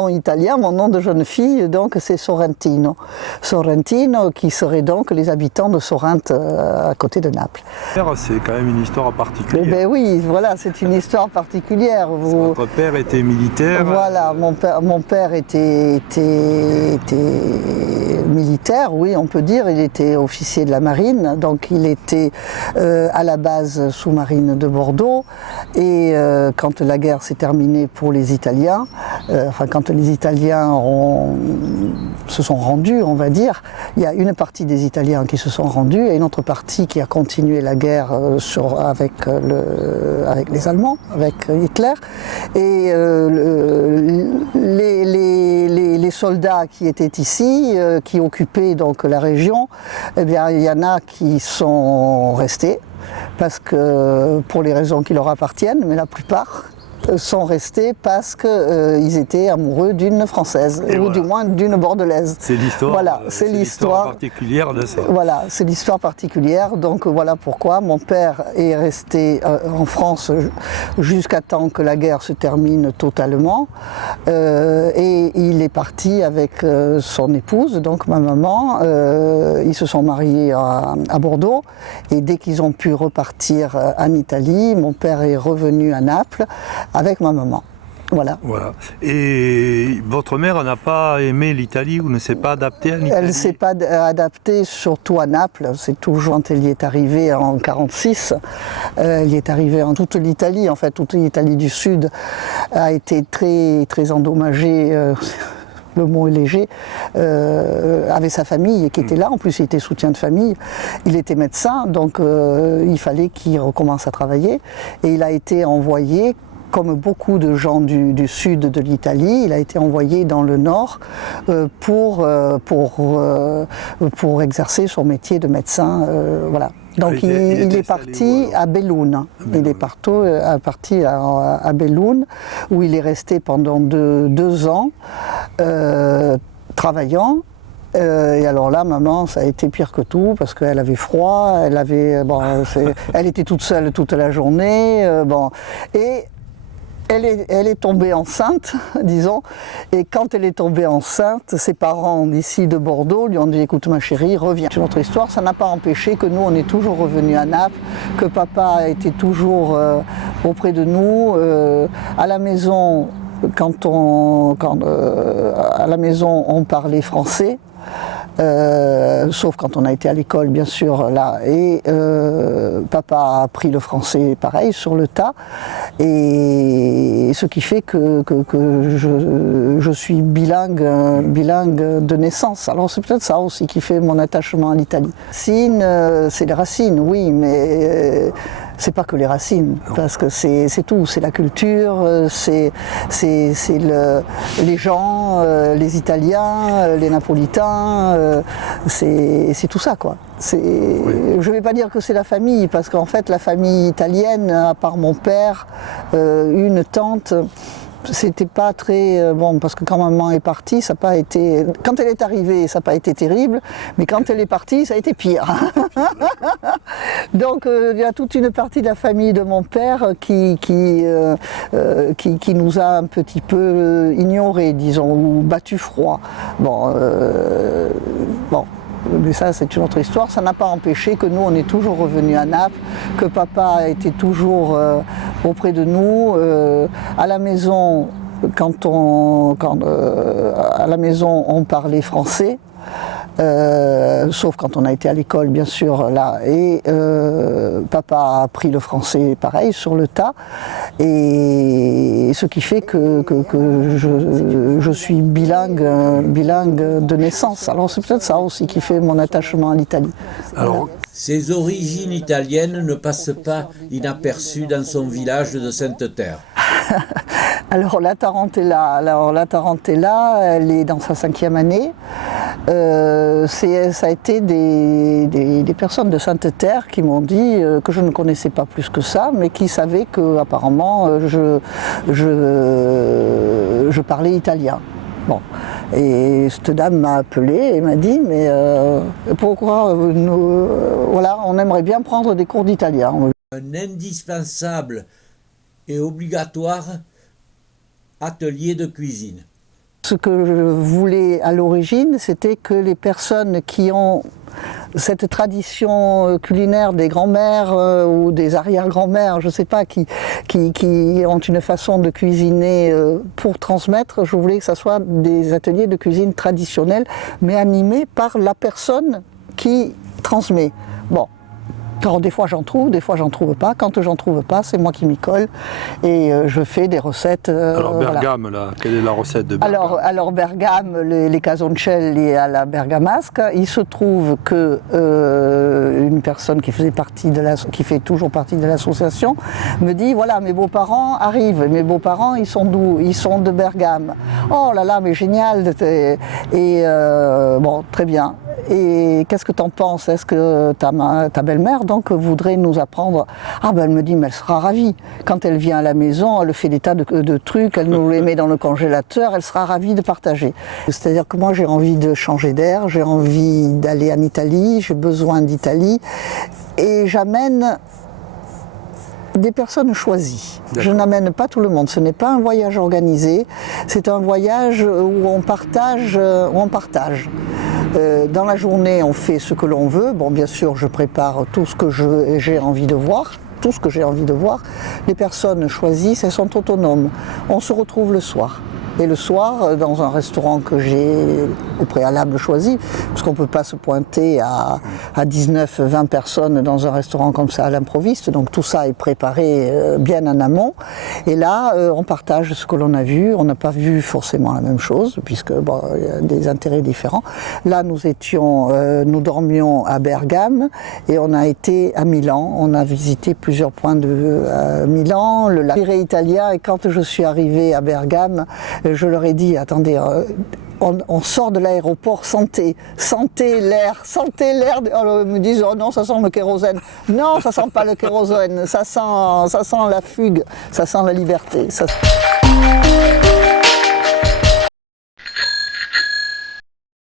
Mon italien, mon nom de jeune fille, donc c'est Sorrentino. Sorrentino, qui serait donc les habitants de Sorrente, à côté de Naples. C'est quand même une histoire particulière. Ben oui, voilà, c'est une histoire particulière. Votre père était militaire. Voilà, mon père était militaire, oui, on peut dire. Il était officier de la marine, donc il était à la base sous-marine de Bordeaux. Et quand la guerre s'est terminée pour les Italiens, enfin quand les Italiens se sont rendus, on va dire, il y a une partie des Italiens qui se sont rendus et une autre partie qui a continué la guerre avec les Allemands, avec Hitler. Et les soldats qui étaient ici, qui occupaient donc la région, eh bien, il y en a qui sont restés, parce que, pour les raisons qui leur appartiennent, mais la plupart sont restés parce qu'ils étaient amoureux d'une Française, ou du moins d'une Bordelaise. C'est l'histoire, voilà, c'est l'histoire particulière de ça. Voilà, c'est l'histoire particulière, donc voilà pourquoi mon père est resté en France jusqu'à temps que la guerre se termine totalement, et il est parti avec son épouse, donc ma maman. Ils se sont mariés à Bordeaux, et dès qu'ils ont pu repartir en Italie, mon père est revenu à Naples avec ma maman. Voilà. Voilà. Et votre mère n'a pas aimé l'Italie ou ne s'est pas adaptée à l'Italie? Elle ne s'est pas adaptée, surtout à Naples. C'est toujours quand elle y est arrivée en 1946. Elle y est arrivée en toute l'Italie, en fait, toute l'Italie du Sud a été très, très endommagée. Le mot est léger, avait sa famille qui était là, en plus il était soutien de famille, il était médecin, donc il fallait qu'il recommence à travailler, et il a été envoyé, comme beaucoup de gens du sud de l'Italie, il a été envoyé dans le nord pour exercer son métier de médecin, voilà. Donc il est parti à Belloun. Il est parti à Belloun, où il est resté pendant 2 ans, travaillant. Et alors là, maman, ça a été pire que tout, parce qu'elle avait froid, elle était toute seule toute la journée, et elle est tombée enceinte, disons, et quand elle est tombée enceinte, ses parents d'ici de Bordeaux lui ont dit « Écoute ma chérie, reviens ». C'est notre histoire, ça n'a pas empêché que nous, on est toujours revenus à Naples, que papa a été toujours auprès de nous, à la maison, à la maison, on parlait français. Sauf quand on a été à l'école, bien sûr, là. Et papa a appris le français, pareil, sur le tas. Et ce qui fait que je suis bilingue de naissance. Alors c'est peut-être ça aussi qui fait mon attachement à l'Italie. Racines, c'est les racines, oui, mais c'est pas que les racines, parce que c'est tout, c'est la culture, c'est les gens, les Italiens, les Napolitains, c'est tout ça, quoi. Oui. Je ne vais pas dire que c'est la famille, parce qu'en fait la famille italienne, à part mon père, une tante, c'était pas très bon, parce que quand maman est partie, ça n'a pas été. Quand elle est arrivée, ça n'a pas été terrible, mais quand elle est partie, ça a été pire. Donc il y a toute une partie de la famille de mon père qui nous a un petit peu ignorés, disons, ou battu froid. Bon. Mais ça, c'est une autre histoire. Ça n'a pas empêché que nous, on est toujours revenus à Naples, que papa a été toujours auprès de nous. À la maison, à la maison, on parlait français. Sauf quand on a été à l'école, bien sûr, là. Et papa a appris le français, pareil, sur le tas. Et ce qui fait que je suis bilingue de naissance. Alors c'est peut-être ça aussi qui fait mon attachement à l'Italie. Alors, ses origines italiennes ne passent pas inaperçues dans son village de Sainte-Terre. Alors la Tarentella, elle est dans sa 5e année. Ça a été des personnes de Sainte-Terre qui m'ont dit, que je ne connaissais pas plus que ça, mais qui savaient que apparemment je parlais italien. Bon. Et cette dame m'a appelé et m'a dit, mais pourquoi voilà, on aimerait bien prendre des cours d'italien. Un indispensable et obligatoire atelier de cuisine. Ce que je voulais à l'origine, c'était que les personnes qui ont cette tradition culinaire des grands-mères ou des arrière-grands-mères, je ne sais pas, qui ont une façon de cuisiner pour transmettre, je voulais que ce soit des ateliers de cuisine traditionnelle, mais animés par la personne qui transmet. Bon. Alors, des fois j'en trouve, des fois j'en trouve pas. Quand j'en trouve pas, c'est moi qui m'y colle et je fais des recettes. Alors Bergame, voilà. là, quelle est la recette de Bergame? Alors Bergame, les casoncelli à la bergamasque, il se trouve que une personne qui fait toujours partie de l'association me dit voilà, mes beaux-parents arrivent. Mes beaux-parents, ils sont d'où? Ils sont de Bergame. Oh là là, mais génial. Et bon, très bien. Et qu'est-ce que tu en penses? Est-ce que ta belle-mère donc voudrait nous apprendre? Ah ben elle me dit, mais elle sera ravie. Quand elle vient à la maison, elle fait des tas de trucs, elle nous les met dans le congélateur, elle sera ravie de partager. C'est-à-dire que moi j'ai envie de changer d'air, j'ai envie d'aller en Italie, j'ai besoin d'Italie et j'amène des personnes choisies. Je n'amène pas tout le monde. Ce n'est pas un voyage organisé, c'est un voyage où on partage. Dans la journée, on fait ce que l'on veut. Bon, bien sûr, je prépare tout ce que j'ai envie de voir. Tout ce que j'ai envie de voir. Les personnes choisissent, elles sont autonomes. On se retrouve le soir. Et le soir, dans un restaurant que j'ai au préalable choisi, parce qu'on ne peut pas se pointer à 19, 20 personnes dans un restaurant comme ça à l'improviste, donc tout ça est préparé bien en amont. Et là, on partage ce que l'on a vu. On n'a pas vu forcément la même chose, puisque bon, il y a des intérêts différents. Là, nous dormions à Bergame et on a été à Milan. On a visité plusieurs points de Milan, le lac italien. Et quand je suis arrivée à Bergame, je leur ai dit, attendez, on sort de l'aéroport, sentez l'air. Alors, ils me disent, oh non, ça sent le kérosène. Non, ça sent pas le kérosène, ça sent la fugue, ça sent la liberté.